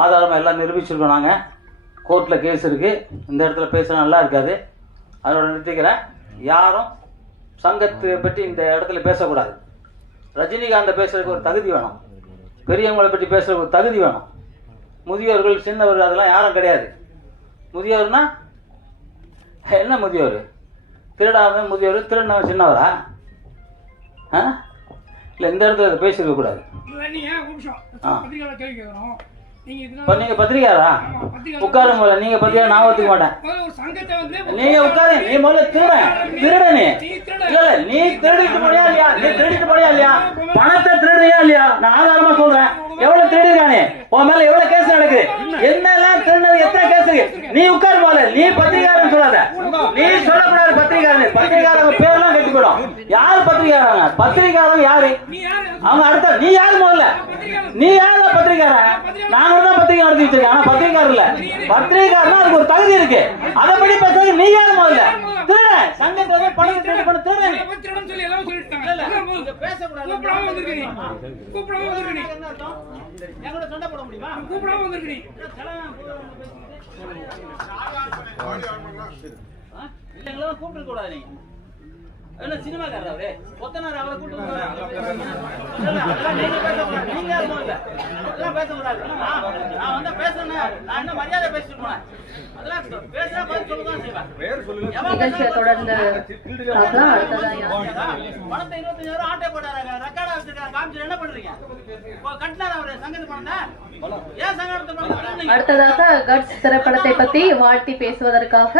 ஆதாரமாக எல்லாம் நிரூபிச்சிருக்கோம். நாங்கள் கோர்ட்டில் கேஸ் இருக்குது. இந்த இடத்துல பேசுனா நல்லா இருக்காது. அதோட நிறுத்திக்கிறேன். யாரும் சங்கத்தை பற்றி இந்த இடத்துல பேசக்கூடாது. ரஜினிகாந்தை பேசுறதுக்கு ஒரு தகுதி வேணும். பெரியவங்களை பற்றி பேசுறதுக்கு ஒரு தகுதி வேணும். முதியோர்கள், சின்னவர்கள் அதெல்லாம் யாரும் கிடையாது. முதியோர்னா என்ன? முதியோர் திருடாம முதியோர், திருடினவன் சின்னவரா? இல்லை, இந்த இடத்துல பேசிருக்க கூடாது. நீங்க பத்திரிக்காரா? உட்கார போல. நீங்க பத்திரிக்கா நான் ஒத்துக்க மாட்டேன். நீங்க உட்காரு. நீ முதல்ல திருட நீ இல்ல நீ திருடிட்டு போனியா இல்லையா? நீ திருடிட்டு போனியா இல்லையா? பணத்தை திருடுறியா இல்லையா? நான் ஆதாரமா சொல்றேன். எவ்வளவு திருடுறானே? உன் மேல எவ்வளவு கேஸ் நடக்குது? என்னெல்லாம் திருடுனது, எத்தனை கேஸ் இருக்கு? நீ உட்காரு போல. நீ பத்திரிக்காரன் சொல்லாத. நீ சொல்லக்கூடாது பத்திரிக்காரன். பத்திரிக்காரங்க பேர்லாம் கட்டி போடும். யாரு பத்திரிக்காரங்க? பத்திரிக்காரங்க யாரு? அவங்க அடுத்த நீ யாரு? முதல்ல நீ யாரு பத்திரிக்காரன்? நாங்க தான் பத்திரிக்கை நடத்தி வச்சிருக்கேன். ஆனா பத்திரிக்காரர் இல்ல. பத்திரிக்காரனா அதுக்கு ஒரு தகுதி இருக்கு. அதை படி பேசுறது நீ யாரு? முதல்ல திருட சங்கத்தை பணம் திருட பண்ண திருட பேசக்கூடாது. எங்களோட சண்டை போட முடியுமா? கூப்பிடாம வந்துருக்கு. நீ இல்லைங்களா? கூப்பிட கூடாது. நீங்க என்ன சினிமாக்காரர்? அவரு ஒத்தனார். அவரை கூப்பிட்டு நீங்க அதெல்லாம் பேசக்கூடாது. நான் வந்து பேசுறேன். நான் என்ன மரியாதை பேசிட்டு போனேன். அதெல்லாம் பேசுறா பதில் சொல்லதான் செய்வேன். பணத்தை 25,000 ஆட்டோ போட்டாரு. ரெக்கார்டா வச்சிருக்காரு. காமிச்சு என்ன பண்றீங்க? கட்டினார் அவரு சங்கத்து பணத்தை. ஏன் சங்கத்தை? அடுத்ததாக கட்ஸ் திரைப்படத்தை பத்தி வாழ்த்தி பேசுவதற்காக